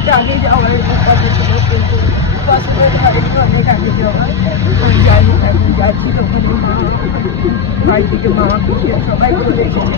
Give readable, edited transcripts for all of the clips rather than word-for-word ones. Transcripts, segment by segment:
অনেকটা আগে যাওয়ার কথা ছিল, কিন্তু পসিবল হয়নি, অনেক আগে যাওয়ার। আমি যাই হোক, এখন যাচ্ছি। ওখানে মা, বাড়ি থেকে মা, পিসে সবাই চলে এসেছে।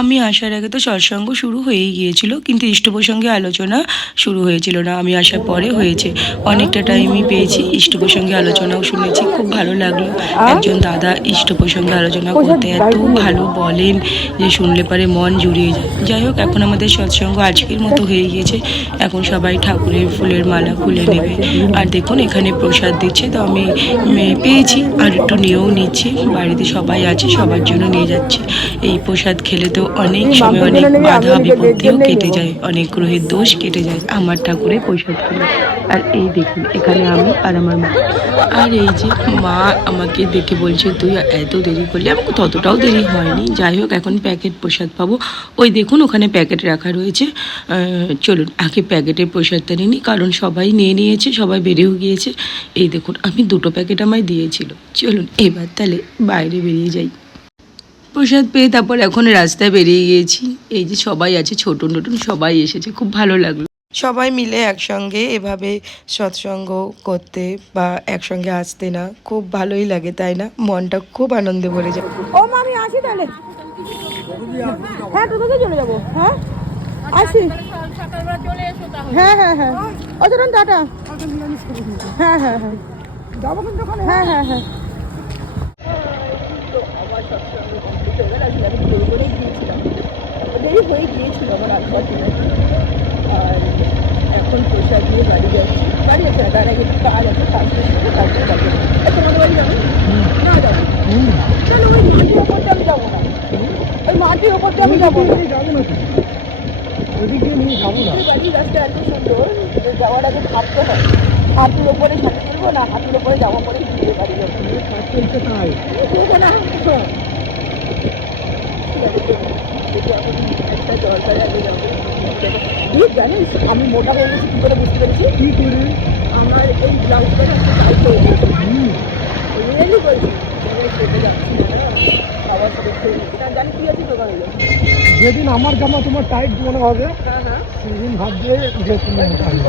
আমি আমি আসার আগে তো সৎসঙ্গ শুরু হয়েই গিয়েছিল, কিন্তু ইষ্ট প্রসঙ্গে আলোচনা শুরু হয়েছিল না। আমি আসার পরে হয়েছে। অনেকটা টাইমই পেয়েছি, ইষ্ট প্রসঙ্গে আলোচনাও শুনেছি, খুব ভালো লাগলো। একজন দাদা ইষ্ট প্রসঙ্গে আলোচনা করতে এত ভালো বলেন যে শুনলে পারে মন জুড়িয়ে যায়। যাই হোক, এখন আমাদের সৎসঙ্গ আজকের মতো হয়ে গিয়েছে। এখন সবাই ঠাকুরের ফুলের মালা খুলে নেবে। আর দেখুন এখানে প্রসাদ দিচ্ছে, তো আমি পেয়েছি আর একটু নিয়েও নিচ্ছি। বাড়িতে সবাই আছে, সবার জন্য নিয়ে যাচ্ছি। এই প্রসাদ খেলে তো অনেক সময় অনেক বাধা বিপত্তিও কেটে যায়, অনেক গ্রহের দোষ কেটে যায় আমার ঠাকুরের প্রসাদ খেলে। আর এই দেখুন এখানে আমি আর আমার মা, আর এই যে মা আমাকে দেখে বলছে তুই এত দেরি করলি। আমাকে ততটাও দেরি হয়নি। যাই হোক, এখন প্যাকেট প্রসাদ পাবো। ওই দেখুন ওখানে প্যাকেট রাখা রয়েছে। চলুন আগে প্যাকেটের প্রসাদটা নিই, কারণ সবাই নিয়ে নিয়েছে, সবাই বেরিয়েও গিয়েছে। এই দেখুন আমি 2টো প্যাকেট আমায় দিয়েছিল। চলুন এবার তাহলে বাইরে বেরিয়ে যাই। প্রসাদ পেয়ে তারপর এখন রাস্তায় বেরিয়ে গিয়েছি। এই যে সবাই আছে, ছোটন টোটন সবাই এসেছে, খুব ভালো লাগলো সবাই মিলে একসঙ্গে এভাবে সৎসঙ্গ করতে বা একসঙ্গে আসতে। না খুব ভালোই লাগে, তাই না? মনটা খুব আনন্দে ভরে যায়। ও মা, আমি আসি তাহলে। হ্যাঁ, টোটোতে চলে যাবো। হ্যাঁ আসি। হ্যাঁ হ্যাঁ হ্যাঁ, অচরণ টাটা। হ্যাঁ হ্যাঁ হ্যাঁ যাবো কিন্তু ওখানে। হ্যাঁ হ্যাঁ হ্যাঁ। আমার সৎসঙ্গ কমপ্লিট হয়ে গেল। আমি দেরি করেই গিয়েছিলাম, দেরি হয়ে গিয়েছিল আমার আসবার জন্য। আর এখন প্রসাদ নিয়ে বাড়ি যাচ্ছি। বাড়ি আছে না, তার আগে কাজ আছে, কাজ শেষ করে তারপরে যাবো। তোমাদের বাড়ি যাবো না? যাবো। চলো, ওই মাটির ওপরটা আমি যাবো না, ওই মাটির ওপরটা আমি যাবো না, যাবো না। ওদিক দিয়ে নিয়ে যাবো না। বাড়ির রাস্তা এত সুন্দর যে যাওয়ার আগে ভাবতে হয়, হাতির ওপরে সাথে তুলবো না, হাতির ওপরে যাবো পরে ঘুরে বাড়ি যাবো। কাজ চলছে তাই না? একটা দরকার আগে যাবো। জানিস আমি মোটা হয়ে গেছি কি করে বুঝতে পেরেছি? কি করে? আমার এই ব্লাউজটা টাইট হয়ে গেছে। রিয়েলি বলছি, সেটা যাচ্ছি না, খাবার সাথে জানি কি আছে দোকান হলো। যেদিন আমার জামা তোমার টাইট মনে হবে, সেদিন ভাববে যে তুমি মোটা হয়ে